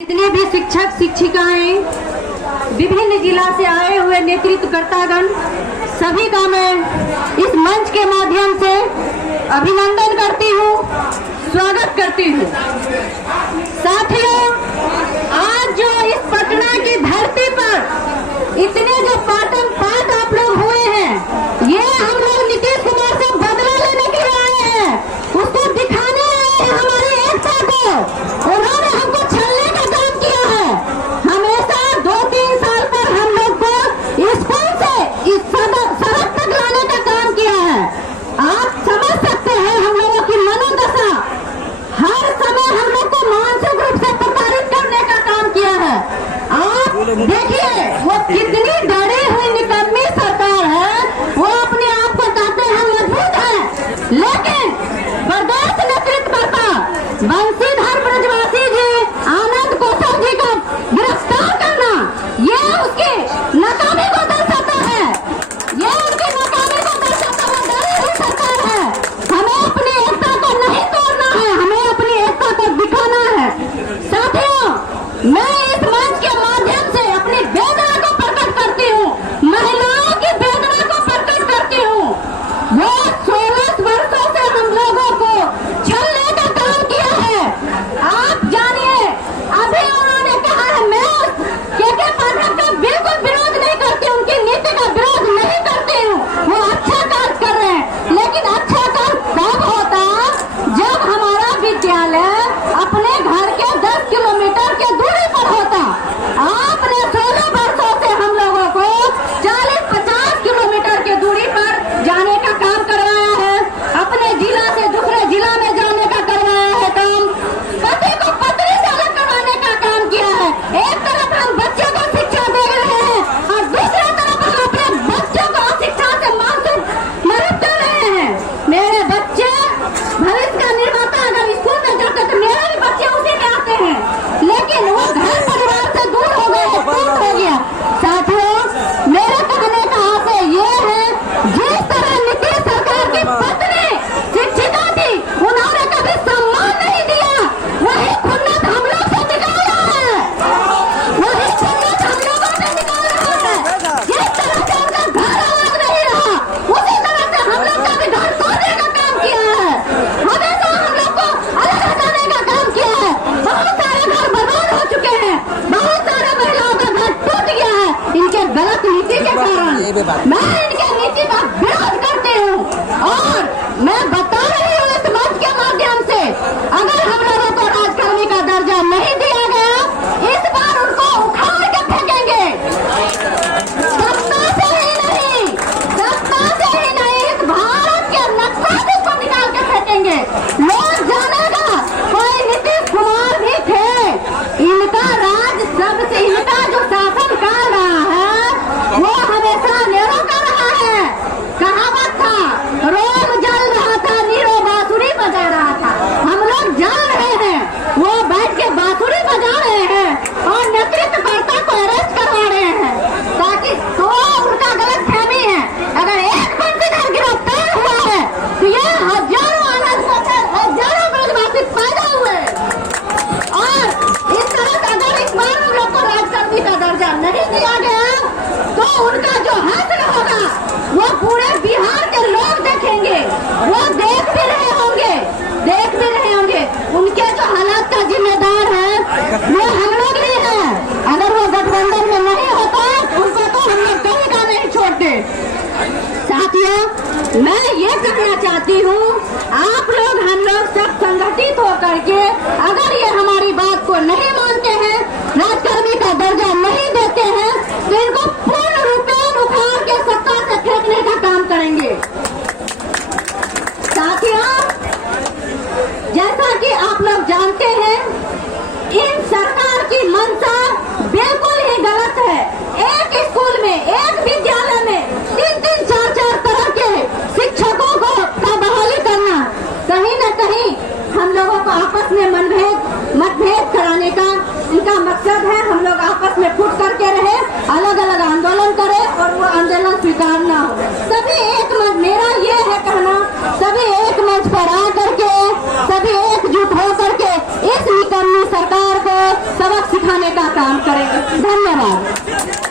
जितने भी शिक्षक शिक्षिकाएं, विभिन्न जिला से आए हुए नेतृत्वकर्तागण, सभी का मैं इस मंच के माध्यम से अभिनंदन करती हूँ, स्वागत करती हूँ। साथियों, आज जो इस पटना की धरती पर इतने जो पाटन पाठ आप लोग हुए हैं, ये हम लोग नीतीश कुमार से बदला लेने के लिए आए हैं, उसको दिखाने आए हैं हमारी एकता को। उन्होंने हमको छलने का काम किया है। हमेशा 2-3 साल पर हम लोग को स्कूल से इस सड़क तक लाने का काम किया है। आप समझ सकते हैं हम लोगों की मनोदशा। हर समय हम लोग को मानसिक रूप से प्रताड़ित करने का काम किया है। आप देखिए वो कितनी डरी हुई निकम्मी सरकार है। वो अपने आप को कहते हैं मजबूत है, लेकिन बर्दाश्त नेतृत्व करता बंसीधर ब्रजवासी जी, आनंद कौशल जी को गिरफ्तार करना, ये उसकी नाकामी को दर्शाता है। ये उनकी नाकामी को दर्शाता है। डरी हुई सरकार है। हमें अपनी एकता को नहीं तोड़ना है, हमें अपनी एकता को दिखाना है। साथियों, मैं इस मंच के माध्यम से अपनी वेदना को प्रकट करती हूँ, महिलाओं की वेदना को प्रकट करती हूँ। वो 16 वर्षों से हम लोगों को छलने का काम किया है। आप जानिए, अभी उन्होंने कहा है, मैं के पाठक का बिल्कुल विरोध नहीं करती, उनकी नीति का विरोध नहीं करती हूँ। वो अच्छा कार्य कर रहे हैं, लेकिन अच्छा कार्य तब होता जब हमारा विद्यालय अपने घर के 10 किलोमीटर के दूरी पर होता। आपने 16 वर्षों से हम लोगों को 40-50 किलोमीटर की दूरी पर जाने का काम करवाया है। अपने जिला से दूसरे जिला में जाने का करवाया है काम। पति को पत्नी से अलग करवाने का काम किया है। एक तरफ हम बच्चे को शिक्षा दे रहे हैं और दूसरी तरफ हम अपने बच्चों को शिक्षा से मानसिक मदद कर रहे हैं। मेरे बच्चे भविष्य का निर्माता अगर स्कूल में जाते तो मेरे भी बच्चे उसी में आते हैं, लेकिन वो घर परिवार से दूर हो गए, दूर हो गया। साथियों, मेरे कहने का आशय ये है, जिस तरह नीतीश सरकार की पत्नी शिक्षिका थी, उन्होंने कभी सम्मान नहीं दिया, वही खुन्नत हम लोग से निकाला है। वही खुन्नत हम लोगों से निकाला है। जिस तरह से उनका घर अलग नहीं रहा, उसी तरह से हम लोग का भी घर तोड़ने का काम किया है। हमेशा हम लोग को अलग हटाने का काम किया है। बहुत सारे घर बर्बाद हो चुके हैं, बहुत सारे महिलाओं का घर टूट गया है इनके गलत नीति के कारण। मैं इनके नीति का विरोध करती हूँ और मैं बता रही हूँ इस मंच के माध्यम से, अगर हम लोगों को राजकर्मी का दर्जा नहीं दिया गया, इस बार उनको उखाड़ के फेंकेंगे। सत्ता से ही नहीं, सत्ता से ही नहीं, इस भारत के नक्शा से इसको निकाल के फेंकेंगे। लोग जानेगा कोई नीतीश कुमार भी थे, इनका राज सबसे, इनका जो शासन कर रहा है वो हमेशा अंधेरों का रहा है। कहावत था, रोम जल रहा था, नीरो बांसुरी बजा रहा था। हम लोग जल रहे हैं, वो बैठ के बांसुरी बजा रहे हैं और नेतृत्वकर्ता को अरेस्ट करवा रहे हैं, ताकि तो उनका गलत फहमी है। अगर एक बंसीधर गिरफ्तार हुआ है तो ये हजारों आनंद हजारों ब्रजवासी पैदा हुए। और इस तरह से अगर इस बार हम लोग को राजकर्मी का दर्जा नहीं दिया गया तो उनका जो हासिल होगा वो पूरे बिहार के लोग देखेंगे, वो देख भी रहे होंगे, देख भी रहे होंगे। उनके जो हालात का जिम्मेदार है वो हम लोग ही हैं। अगर वो गठबंधन में नहीं होता उनको तो हम लोग कहीं का नहीं छोड़ते। साथियों, मैं ये कहना चाहती हूँ, आप लोग हम लोग सब संगठित होकर के अगर ये हमारी बात को नहीं मानते हैं, राजकर्मी का दर्जा नहीं देते हैं, तो इनको पूर्ण रूपेण उखाड़ के सत्ता से फेंकने का काम करेंगे। साथियों, जैसा कि आप लोग जानते हैं, इन सरकार की मंशा बिल्कुल ही गलत है। एक स्कूल में, एक विद्यालय में 3-3, 4-4 तरह के शिक्षकों को का बहाली करना, कहीं न कहीं हम लोगों को आपस में मतभेद कराने का इनका मकसद है। हम लोग आपस में फूट करके रहे, अलग अलग आंदोलन करें और वो आंदोलन स्वीकार न हो। सभी एक मंच, मेरा ये है कहना, सभी एक मंच पर आ करके, सभी एकजुट हो करके इस निकम्मी सरकार को सबक सिखाने का काम करेंगे। धन्यवाद।